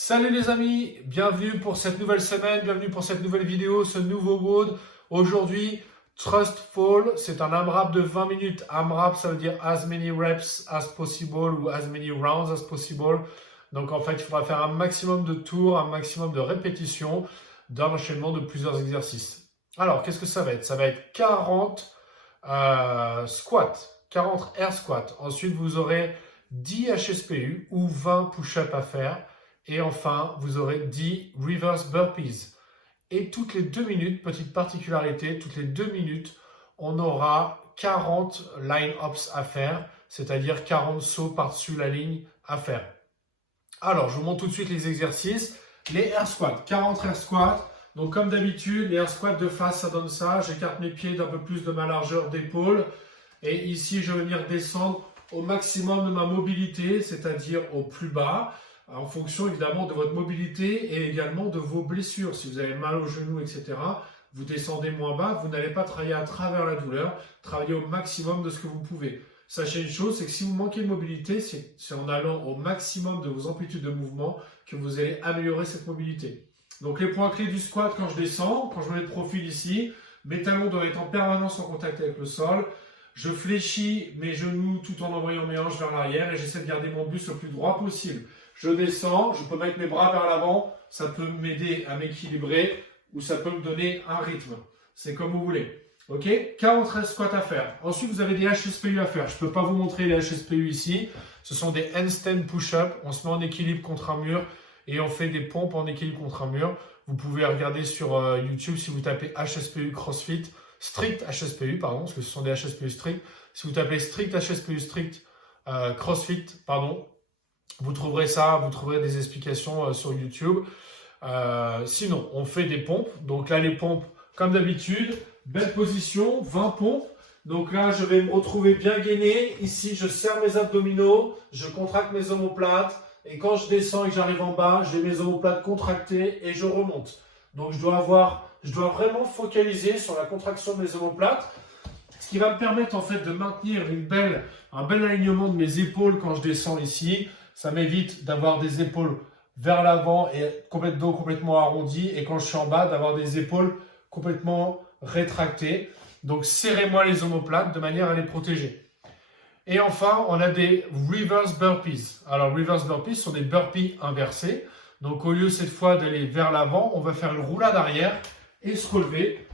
Salut les amis, bienvenue pour cette nouvelle semaine, bienvenue pour cette nouvelle vidéo, ce nouveau WOD. Aujourd'hui, Trust Fall, c'est un AMRAP de 20 minutes. AMRAP, ça veut dire as many reps as possible ou as many rounds as possible. Donc en fait, il faudra faire un maximum de tours, un maximum de répétitions d'un enchaînement de plusieurs exercices. Alors, qu'est-ce que ça va être? Ça va être 40 squats, 40 air squats. Ensuite, vous aurez 10 HSPU ou 20 push-ups à faire. Et enfin, vous aurez 10 reverse burpees. Et toutes les 2 minutes, petite particularité, toutes les 2 minutes, on aura 40 line-ups à faire, c'est-à-dire 40 sauts par-dessus la ligne à faire. Alors, je vous montre tout de suite les exercices. Les air squats, 40 air squats. Donc, comme d'habitude, les air squats de face, ça donne ça. J'écarte mes pieds d'un peu plus de ma largeur d'épaule. Et ici, je vais venir descendre au maximum de ma mobilité, c'est-à-dire au plus bas, en fonction évidemment de votre mobilité et également de vos blessures. Si vous avez mal au genou, etc., vous descendez moins bas, vous n'allez pas travailler à travers la douleur, travaillez au maximum de ce que vous pouvez. Sachez une chose, c'est que si vous manquez de mobilité, c'est en allant au maximum de vos amplitudes de mouvement que vous allez améliorer cette mobilité. Donc les points clés du squat quand je descends, quand je me mets de profil ici, mes talons doivent être en permanence en contact avec le sol. Je fléchis mes genoux tout en envoyant mes hanches vers l'arrière et j'essaie de garder mon buste le plus droit possible. Je descends, je peux mettre mes bras vers l'avant, ça peut m'aider à m'équilibrer ou ça peut me donner un rythme. C'est comme vous voulez. Ok, 40 squats à faire. Ensuite, vous avez des HSPU à faire. Je ne peux pas vous montrer les HSPU ici. Ce sont des handstand push-up. On se met en équilibre contre un mur et on fait des pompes en équilibre contre un mur. Vous pouvez regarder sur YouTube si vous tapez HSPU CrossFit, strict HSPU, pardon, parce que ce sont des HSPU strict. Si vous tapez strict HSPU strict CrossFit, pardon, vous trouverez ça, vous trouverez des explications sur YouTube. Sinon, on fait des pompes. Donc là, les pompes, comme d'habitude, belle position, 20 pompes. Donc là, je vais me retrouver bien gainé. Ici, je serre mes abdominaux, je contracte mes omoplates. Et quand je descends et que j'arrive en bas, j'ai mes omoplates contractées et je remonte. Donc je dois vraiment focaliser sur la contraction de mes omoplates. Ce qui va me permettre en fait de maintenir un bel alignement de mes épaules quand je descends ici. Ça m'évite d'avoir des épaules vers l'avant et dos complètement arrondi. Et quand je suis en bas, d'avoir des épaules complètement rétractées. Donc, serrez-moi les omoplates de manière à les protéger. Et enfin, on a des reverse burpees. Alors, reverse burpees sont des burpees inversés. Donc, au lieu cette fois d'aller vers l'avant, on va faire une roulade arrière et se relever.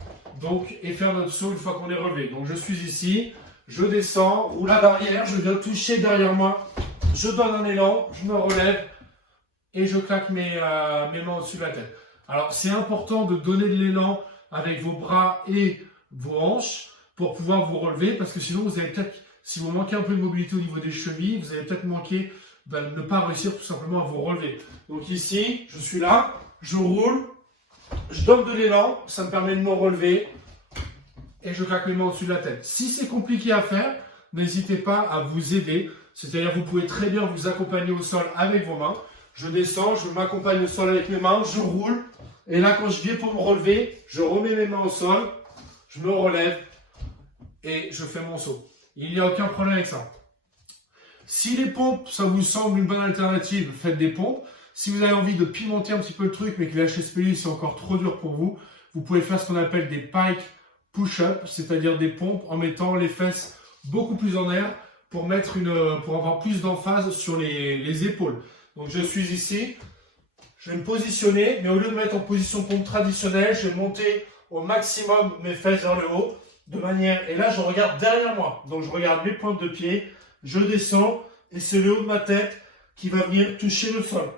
Donc, et faire notre saut une fois qu'on est relevé. Donc, je suis ici, je descends, roulade arrière, je viens toucher derrière moi. Je donne un élan, je me relève et je claque mes mains au-dessus de la tête. Alors, c'est important de donner de l'élan avec vos bras et vos hanches pour pouvoir vous relever parce que sinon, vous allez peut-être, si vous manquez un peu de mobilité au niveau des chevilles, vous allez peut-être manquer, ne pas réussir tout simplement à vous relever. Donc ici, je suis là, je roule, je donne de l'élan, ça me permet de me relever et je claque mes mains au-dessus de la tête. Si c'est compliqué à faire, n'hésitez pas à vous aider. C'est-à-dire vous pouvez très bien vous accompagner au sol avec vos mains. Je descends, je m'accompagne au sol avec mes mains, je roule. Et là, quand je viens pour me relever, je remets mes mains au sol, je me relève et je fais mon saut. Il n'y a aucun problème avec ça. Si les pompes, ça vous semble une bonne alternative, faites des pompes. Si vous avez envie de pimenter un petit peu le truc, mais que les HSPU, c'est encore trop dur pour vous, vous pouvez faire ce qu'on appelle des pike push-up, c'est-à-dire des pompes en mettant les fesses beaucoup plus en air, pour avoir plus d'emphase sur les épaules. Donc je suis ici, je vais me positionner, mais au lieu de mettre en position pompe traditionnelle, je vais monter au maximum mes fesses vers le haut, de manière, et là je regarde derrière moi. Donc je regarde mes pointes de pied, je descends, et c'est le haut de ma tête qui va venir toucher le sol.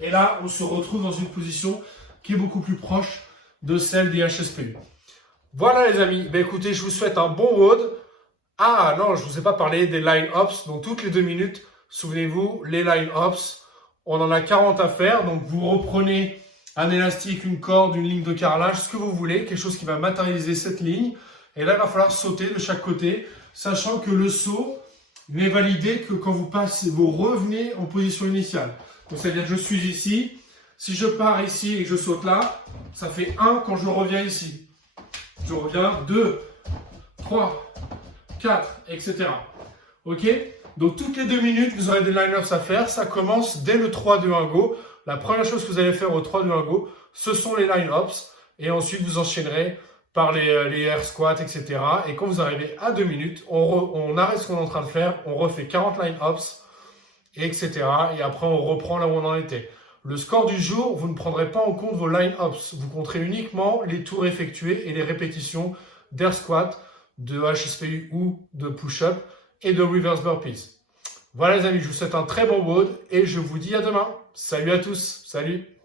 Et là, on se retrouve dans une position qui est beaucoup plus proche de celle des HSPU. Voilà les amis, écoutez, je vous souhaite un bon WOD. Ah non, je ne vous ai pas parlé des line-ups. Donc toutes les 2 minutes, souvenez-vous, les line-ups, on en a 40 à faire. Donc vous reprenez un élastique, une corde, une ligne de carrelage, ce que vous voulez, quelque chose qui va matérialiser cette ligne. Et là, il va falloir sauter de chaque côté, sachant que le saut n'est validé que quand vous revenez en position initiale. Donc c'est-à-dire que je suis ici, si je pars ici et que je saute là, ça fait 1 quand je reviens ici. Je reviens 2, 3, 4, etc. Ok? Donc toutes les 2 minutes, vous aurez des line-ups à faire. Ça commence dès le 3, 2, 1, go. La première chose que vous allez faire au 3, 2, 1, go, ce sont les line-ups. Et ensuite, vous enchaînerez par les air squats, etc. Et quand vous arrivez à 2 minutes, on arrête ce qu'on est en train de faire, on refait 40 line-ups, etc. Et après, on reprend là où on en était. Le score du jour, vous ne prendrez pas en compte vos line-ups. Vous compterez uniquement les tours effectués et les répétitions d'air squat, de HSPU ou de push-up et de reverse burpees. Voilà les amis, je vous souhaite un très bon WOD et je vous dis à demain. Salut à tous, salut.